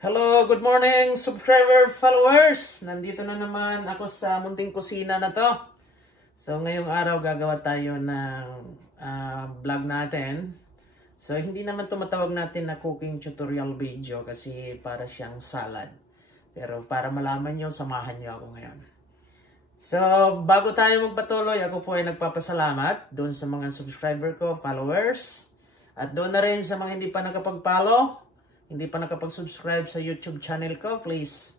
Hello, good morning subscriber followers! Nandito na naman ako sa munting kusina na to. So ngayong araw gagawa tayo ng vlog natin. So hindi naman tumatawag natin na cooking tutorial video kasi para siyang salad. Pero para malaman nyo, samahan nyo ako ngayon. So bago tayo magpatuloy, ako po ay nagpapasalamat doon sa mga subscriber ko, followers. At doon na rin sa mga hindi pa nakapag-follow. Hindi pa nakapag-subscribe sa YouTube channel ko, please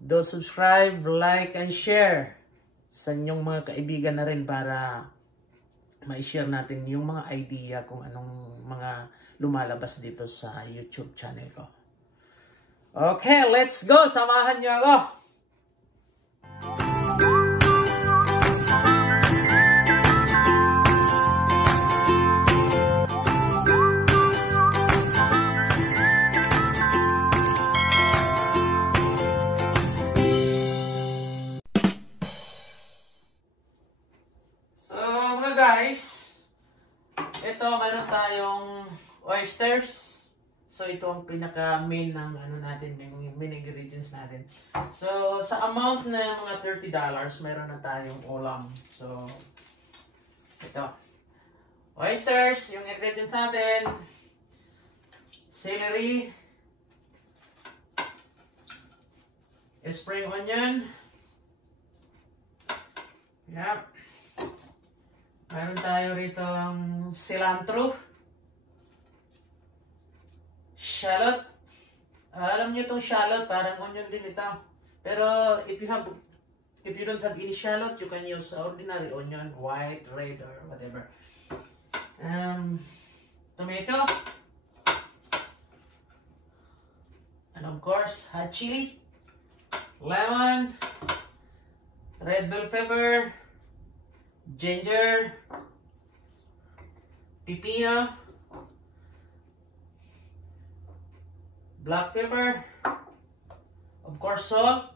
do subscribe, like, and share sa inyong mga kaibigan na rin para ma-share natin yung mga idea kung anong mga lumalabas dito sa YouTube channel ko. Okay, let's go! Samahan niyo ako! Guys, ito meron tayong oysters. So ito ang pinaka main ng natin, main ingredients natin. So sa amount na mga $30, meron na tayong ulam. So ito. Oysters, yung ingredients natin. Celery, spring onion. Yep. Meron tayo rito ang cilantro, shallot. Alam niyo itong shallot, parang onion din ito. Pero if you don't have any shallot, you can use ordinary onion, white, red, or whatever. Tomato, and of course hot chili, lemon, red bell pepper, ginger, pipino, black pepper, of course salt,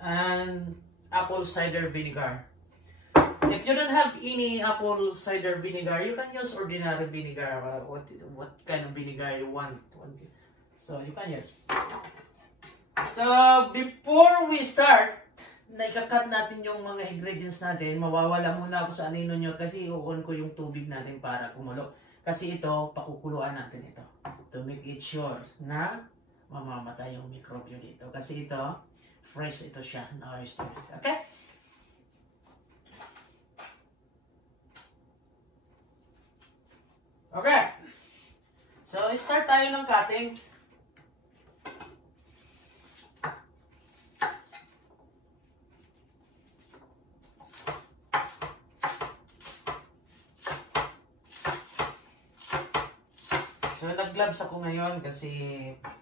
and apple cider vinegar. If you don't have any apple cider vinegar, you can use ordinary vinegar. What kind of vinegar you want. So you can use. So before we start, naikakat natin yung mga ingredients natin. Mawawala muna ako sa anino nyo kasi i-on ko yung tubig natin para kumulo. Kasi ito, pakukuluan natin ito. To make it sure na mamamatay yung microbe dito. Kasi ito, fresh ito siya na oysters. Okay? Okay. So, start tayo ng cutting. So, nag-gloves ako ngayon kasi,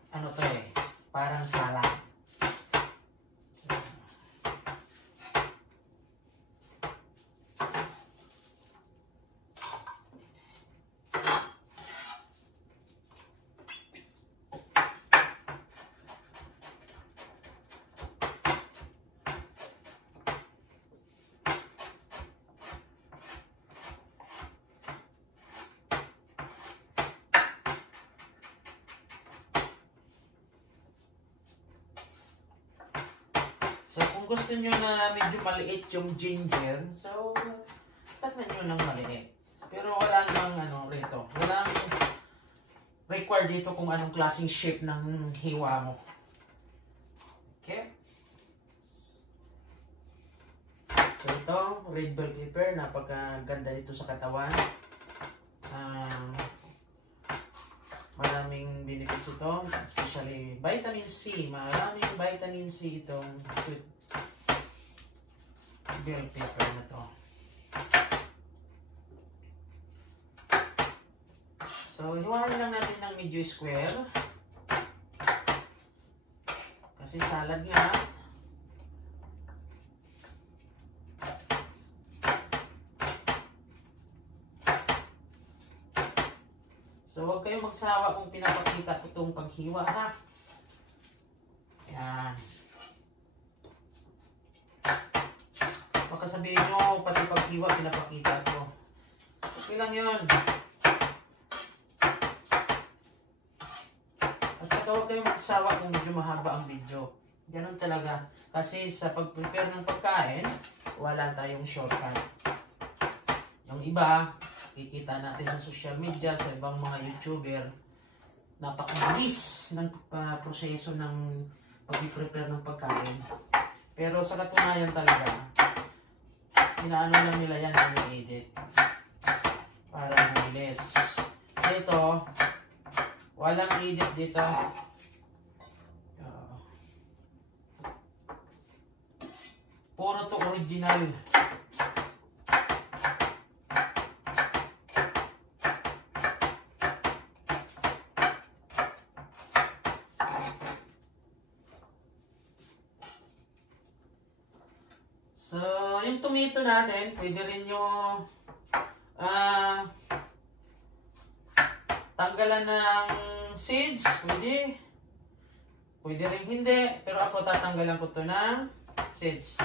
ano to eh, parang salad. So, kung gusto nyo na medyo maliit yung ginger, so, cut na nyo ng maliit. Pero wala namang rito. Walang required dito kung anong klaseng shape ng hiwa mo. Okay? So, ito, red bell pepper, napakaganda dito sa katawan. Maraming benefits ito, especially vitamin C. Maraming vitamin C itong sweet bell pepper na to. So, hiwain lang natin ng medyo square. Kasi salad nga. So, huwag kayong magsawa kung pinapakita ko itong paghiwa, ha? Yan. Baka sabihin nyo, pati paghiwa, pinapakita ko. Okay lang yun. At saka huwag kayong magsawa kung medyo mahaba ang video. Ganun talaga. Kasi sa pag-prepare ng pagkain, wala tayong shortcut. Yung iba, kikita natin sa social media, sa ibang mga YouTuber, napakabilis ng proseso ng pag-prepare ng pagkain. Pero sa katunayan talaga, inaano lang nila yan ang i-edit para mabilis. Dito, walang edit dito. Puro to original. So, yung tomato natin, pwede rin yung tanggalan ng seeds, pwede. Pwede rin hindi, pero ako tatanggalan ko to ng seeds.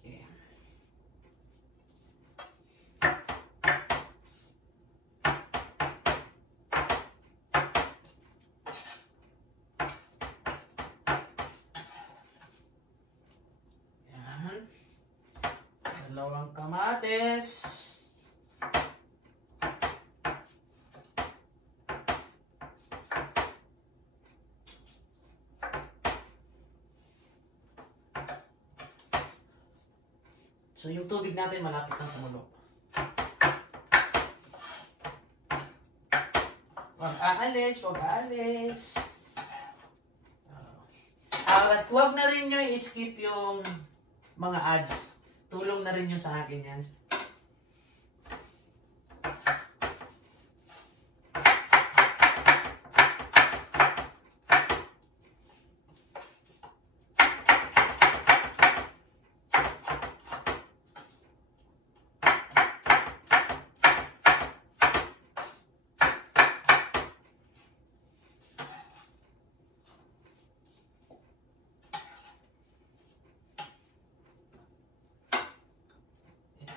Okay. Yan. Dalawang kamatis. So, yung tubig natin malapit ng kumulo. Huwag aalis, huwag aalis. At huwag na rin nyo i-skip yung mga ads. Tulong na rin nyo sa akin yan.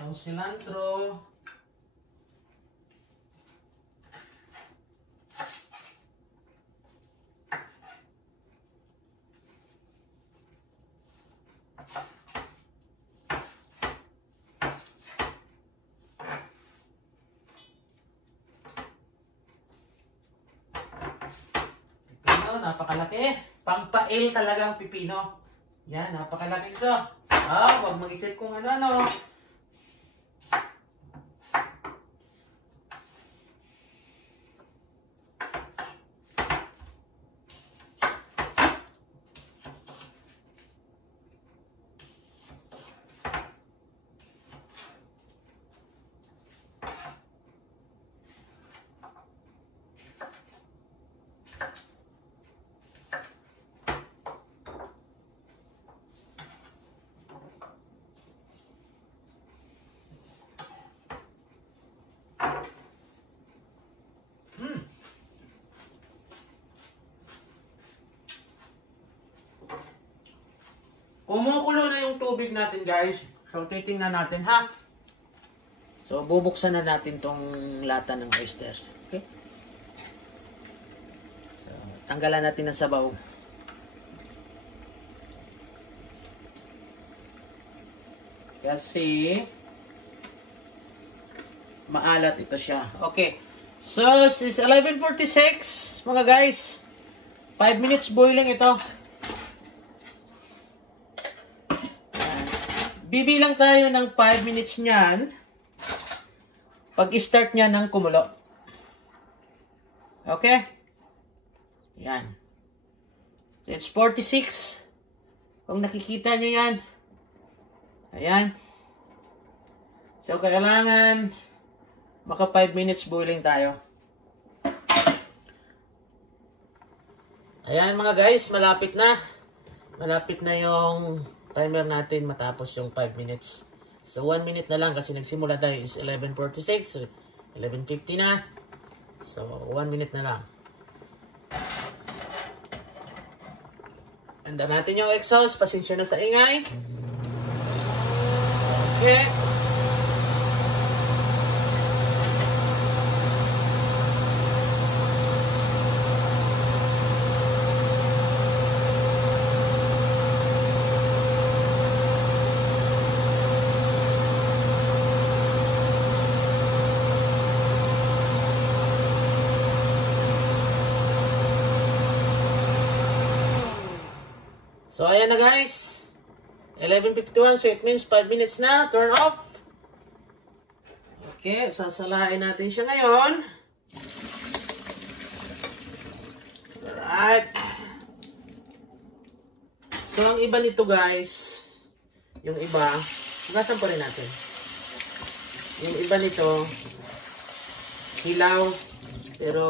Itong cilantro. Pipino, napakalaki. Pampail talagang pipino. Yan, napakalaki ito. Huwag mag-isip kung ano-ano. Kumukulo na yung tubig natin, guys. So, titingnan natin, ha? So, bubuksan na natin tong lata ng oyster. Okay? So, tanggalan natin ang sabaw. Kasi, maalat ito siya. Okay. So, this is 11:46, mga guys. 5 minutes boiling ito. Bibilang tayo ng 5 minutes niyan pag-start niya ng kumulo. Okay? Yan. So, it's 46. Kung nakikita nyo yan. Ayan. So, kailangan maka 5 minutes boiling tayo. Ayan mga guys, malapit na. Malapit na yung timer natin matapos yung 5 minutes. So, 1 minute na lang kasi nagsimula tayo is 11:46. So, 11:50 na. So, 1 minute na lang. Handa natin yung exhaust. Pasensya na sa ingay. Okay. So, ayan na guys. 11:51, so it means 5 minutes na. Turn off. Okay, sasalain natin siya ngayon. Alright. So, ang iba nito guys, yung iba, hugasan pa rin natin. Yung iba nito, hilaw, pero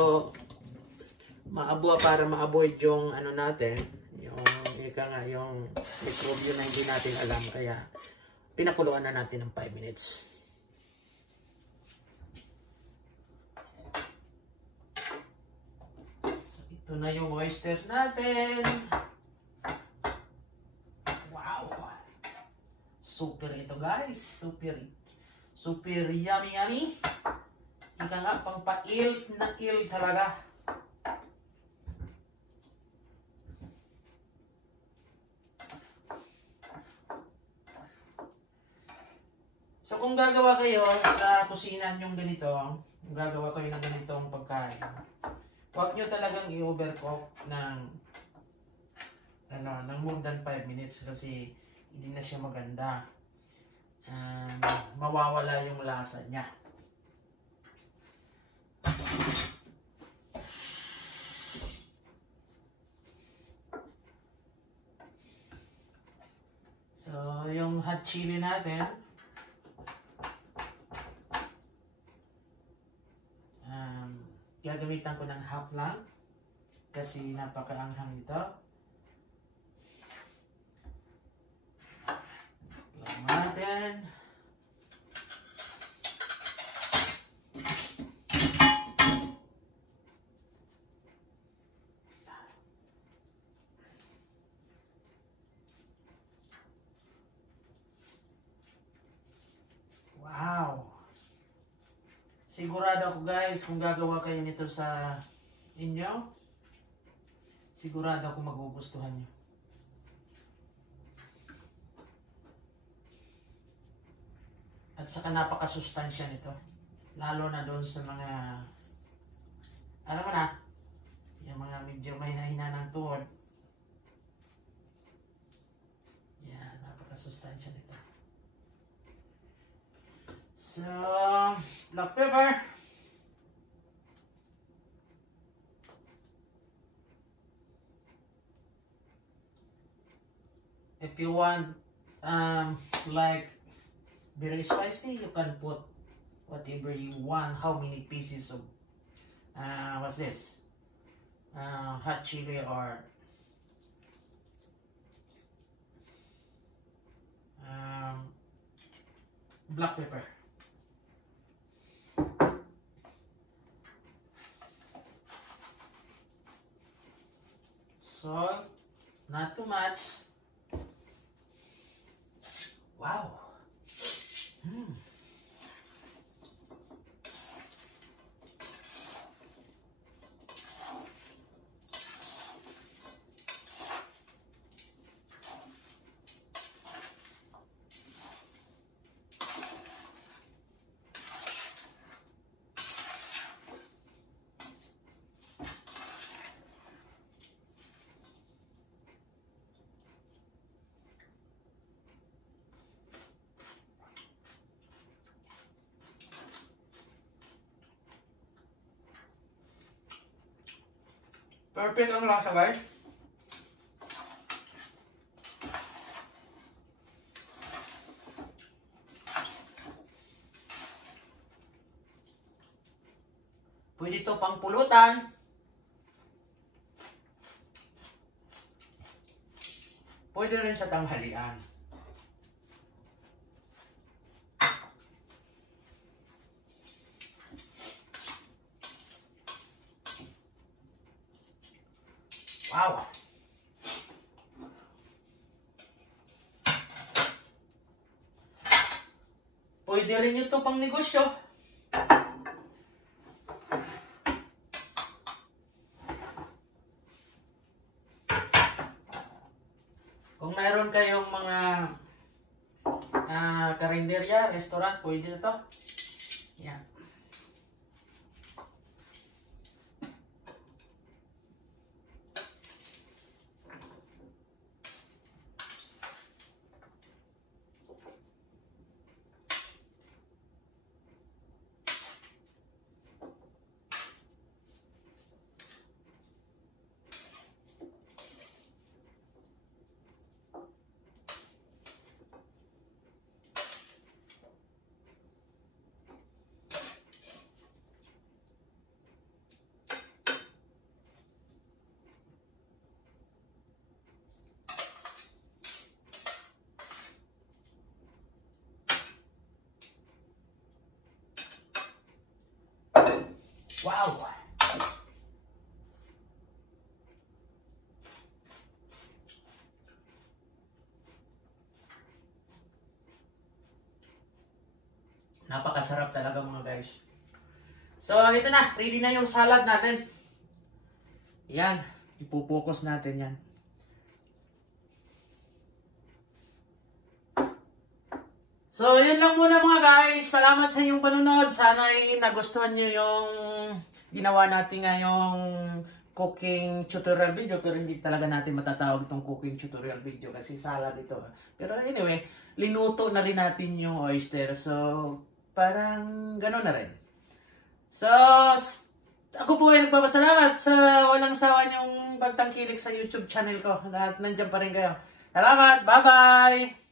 maabwa para ma-avoid yung ano natin, yung ika nga, yung microbio na hindi natin alam, kaya pinakuluan na natin ng 5 minutes. So, ito na yung oysters natin. Wow! Super ito guys, super yummy yummy. Ika nga, pang pa-il na il talaga. So kung gagawa kayo sa kusina nyong ganito, kung gagawa kayo ng ganitong pagkain, huwag nyo talagang i-overcook ng more than 5 minutes kasi hindi na siya maganda. Mawawala yung lasa niya. So yung hot chili natin, gagamitan ko ng half lang kasi napakaanghang ito. Lang natin. Wow! Sigurado ako guys, kung gagawa kayo nito sa inyo, sigurado ako magugustuhan nyo. At saka napakasustansya nito. Lalo na doon sa mga, alam mo na, yung mga medyo may hina ng tuhod. Yan, napakasustansya nito. So, black pepper. If you want like very spicy, you can put whatever you want. How many pieces of what's this? Hot chili or black pepper. Salt, not too much. Wow. Perfect ang lasa guys. Pwede ito pang pulutan. Pwede rin sa tanghalian. Wow! Pwede rin ito pang negosyo. Kung mayroon kayong mga karinderya, restaurant, pwede na ito. Yan. Napakasarap talaga mga guys. So, ito na. Ready na yung salad natin. Yan. Ipupokus natin yan. So, yun lang muna mga guys. Salamat sa inyong panunod. Sana ay nagustuhan nyo yung ginawa natin ngayong cooking tutorial video. Pero hindi talaga natin matatawag itong cooking tutorial video kasi salad ito. Pero anyway, linuto na rin natin yung oyster. So, parang gano'n na rin. So, ako po ay nagpapasalamat sa walang sawa niyong pagtangkilik sa YouTube channel ko. At nandiyan pa rin kayo. Salamat! Bye-bye!